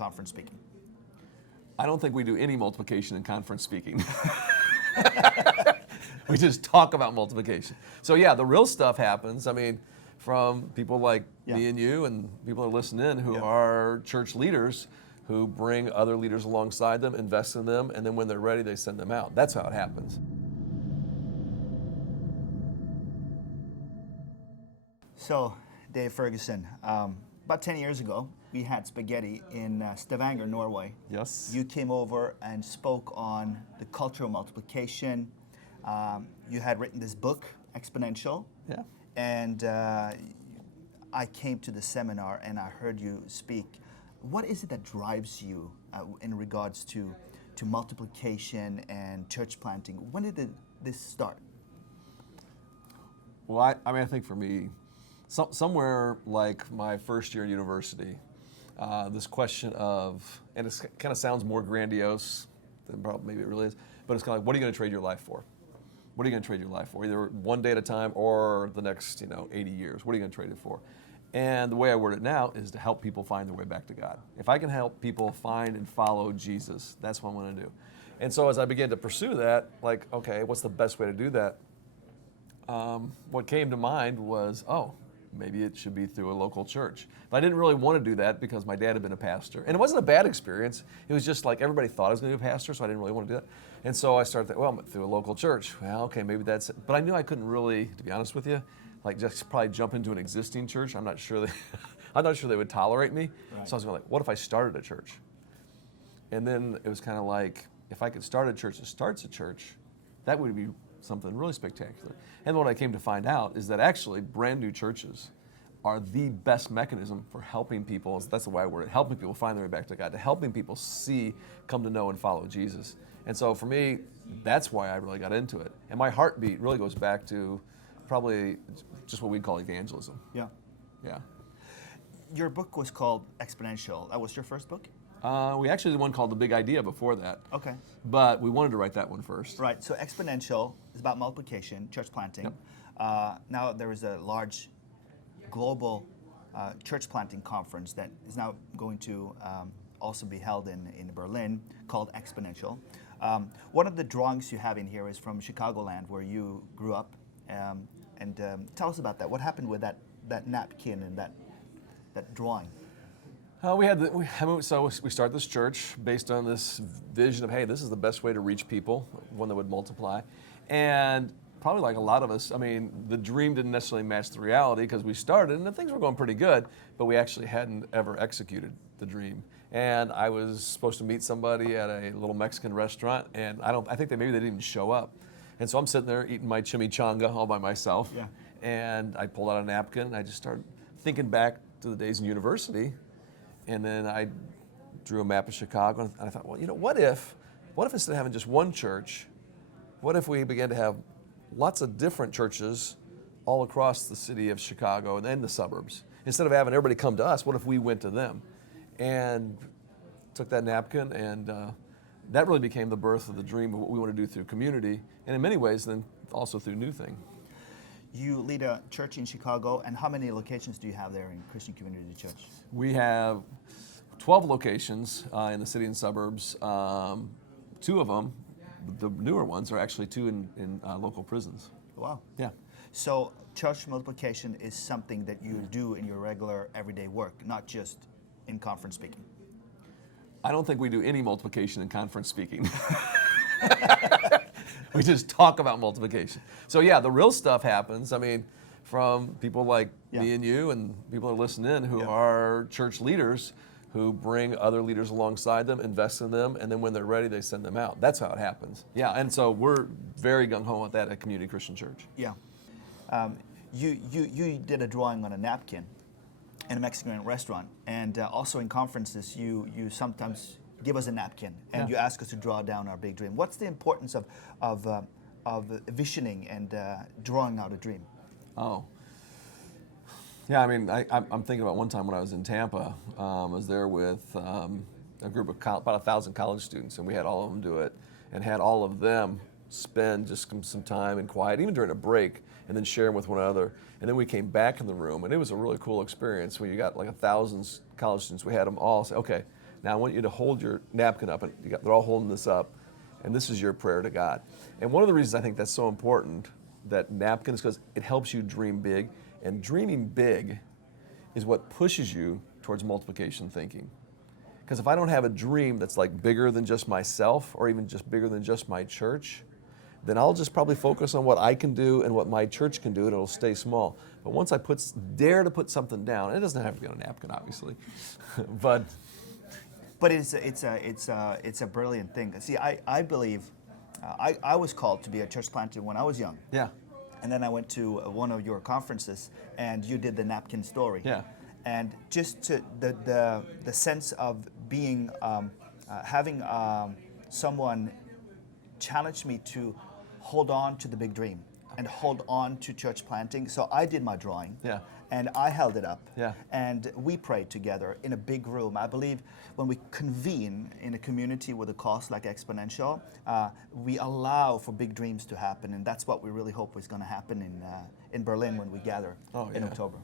conference speaking? I don't think we do any multiplication in conference speaking. We just talk about multiplication. So yeah, the real stuff happens. I mean, from people like me and you and people who listen in who are church leaders who bring other leaders alongside them, invest in them, and then when they're ready, they send them out. That's how it happens. So, Dave Ferguson, about 10 years ago, we had spaghetti in Stavanger, Norway. Yes. You came over and spoke on the cultural multiplication. You had written this book, Exponential. Yeah. And I came to the seminar and I heard you speak. What is it that drives you in regards to multiplication and church planting? When did this start? Well, I think for me, somewhere like my first year in university, this question of, and it kind of sounds more grandiose than probably maybe it really is, but it's kind of like, what are you going to trade your life for? What are you going to trade your life for? Either one day at a time or the next 80 years. What are you going to trade it for? And the way I word it now is to help people find their way back to God. If I can help people find and follow Jesus, that's what I'm going to do. And so as I began to pursue that, like, okay, what's the best way to do that? What came to mind was, maybe it should be through a local church. But I didn't really want to do that because my dad had been a pastor. And it wasn't a bad experience. It was just like everybody thought I was going to be a pastor, so I didn't really want to do that. And so I started thinking, through a local church. Well, okay, maybe that's it. But I knew I couldn't really, to be honest with you, like just probably jump into an existing church. I'm not sure they would tolerate me. Right. So I was going what if I started a church? And then it was kind of like, if I could start a church that starts a church, that would be something really spectacular. And what I came to find out is that actually brand new churches are the best mechanism for helping people, that's the way I word it, helping people find their way back to God, to helping people see, come to know, and follow Jesus. And so for me, that's why I really got into it. And my heartbeat really goes back to probably just what we'd call evangelism. Yeah. Yeah. Your book was called Exponential. That was your first book? We actually did one called The Big Idea before that. Okay. But we wanted to write that one first. Right. So Exponential is about multiplication, church planting. Yep. Now there is a large global church planting conference that is now going to also be held in Berlin called Exponential. One of the drawings you have in here is from Chicagoland, where you grew up. And tell us about that. What happened with that napkin and that drawing? So we started this church based on this vision of, hey, this is the best way to reach people, one that would multiply. And probably like a lot of us, I mean, the dream didn't necessarily match the reality because we started and things were going pretty good, but we actually hadn't ever executed the dream. And I was supposed to meet somebody at a little Mexican restaurant, and I think maybe they didn't even show up. And so I'm sitting there eating my chimichanga all by myself. Yeah. And I pulled out a napkin, and I just started thinking back to the days in university. And then I drew a map of Chicago, and I thought, well, what if instead of having just one church, what if we began to have lots of different churches all across the city of Chicago and then the suburbs? Instead of having everybody come to us, what if we went to them? And took that napkin, and that really became the birth of the dream of what we want to do through community, and in many ways then also through New Thing. You lead a church in Chicago, and how many locations do you have there in Christian Community Church? We have 12 locations in the city and suburbs. 2 of them, the newer ones, are actually 2 in local prisons. Wow. Yeah. So church multiplication is something that you do in your regular everyday work, not just in conference speaking. I don't think we do any multiplication in conference speaking. We just talk about multiplication. So yeah, the real stuff happens. I mean, from people like me and you and people who listen in who are church leaders who bring other leaders alongside them, invest in them, and then when they're ready, they send them out. That's how it happens. Yeah, and so we're very gung-ho with that at Community Christian Church. Yeah. You did a drawing on a napkin in a Mexican restaurant, and also in conferences, you sometimes give us a napkin, and you ask us to draw down our big dream. What's the importance of visioning and drawing out a dream? Oh. Yeah, I mean, I'm thinking about one time when I was in Tampa. I was there with a group of about 1,000 college students, and we had all of them do it, and had all of them spend just some time in quiet, even during a break, and then share them with one another. And then we came back in the room, and it was a really cool experience when you got like 1,000 college students. We had them all say, okay, Now I want you to hold your napkin up, and they're all holding this up, and this is your prayer to God. And one of the reasons I think that's so important, that napkin, is because it helps you dream big, and dreaming big is what pushes you towards multiplication thinking. Because if I don't have a dream that's like bigger than just myself, or even just bigger than just my church, then I'll just probably focus on what I can do and what my church can do, and it'll stay small. But once I dare to put something down, it doesn't have to be on a napkin, obviously, but it's a brilliant thing. See, I believe I was called to be a church planter when I was young. yeah, And then I went to one of your conferences, and you did the napkin story. yeah, And just to the sense of being having someone challenge me to hold on to the big dream and hold on to church planting. So I did my drawing. yeah. And I held it up. Yeah. And we prayed together in a big room. I believe when we convene in a community with a cause like Exponential, we allow for big dreams to happen. And that's what we really hope is going to happen in Berlin when we gather in October.